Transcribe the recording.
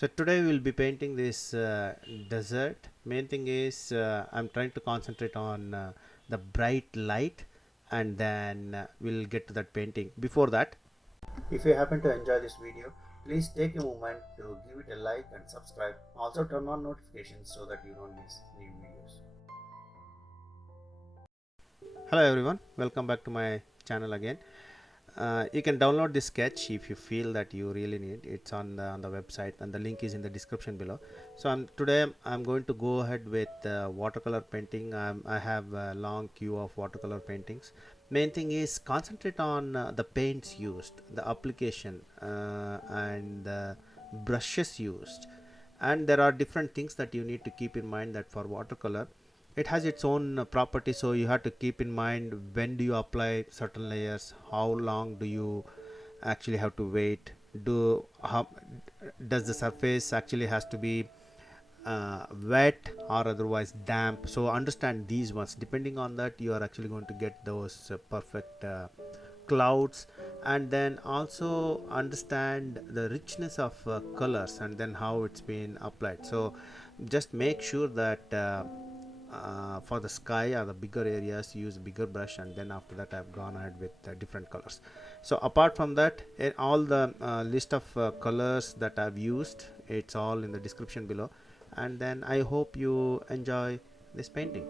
So today we'll be painting this desert. Main thing is I'm trying to concentrate on the bright light, and then we'll get to that painting. Before that, if you happen to enjoy this video, please take a moment to give it a like and subscribe. Also turn on notifications so that you don't miss new videos. Hello everyone, welcome back to my channel again. You can download this sketch if you feel that you really need. It's on the website, and the link is in the description below. So today I'm going to go ahead with watercolor painting. I have a long queue of watercolor paintings. Main thing is concentrate on the paints used, the application, and the brushes used. And there are different things that you need to keep in mind, that for watercolor it has its own property, so you have to keep in mind when do you apply certain layers, how long do you actually have to wait, how does the surface actually has to be wet or otherwise damp. So understand these ones. Depending on that, you are actually going to get those perfect clouds. And then also understand the richness of colors, and then how it's been applied. So just make sure that for the sky or the bigger areas, use bigger brush, and then after that I've gone ahead with different colors. So apart from that, all the list of colors that I've used, it's all in the description below. And then I hope you enjoy this painting.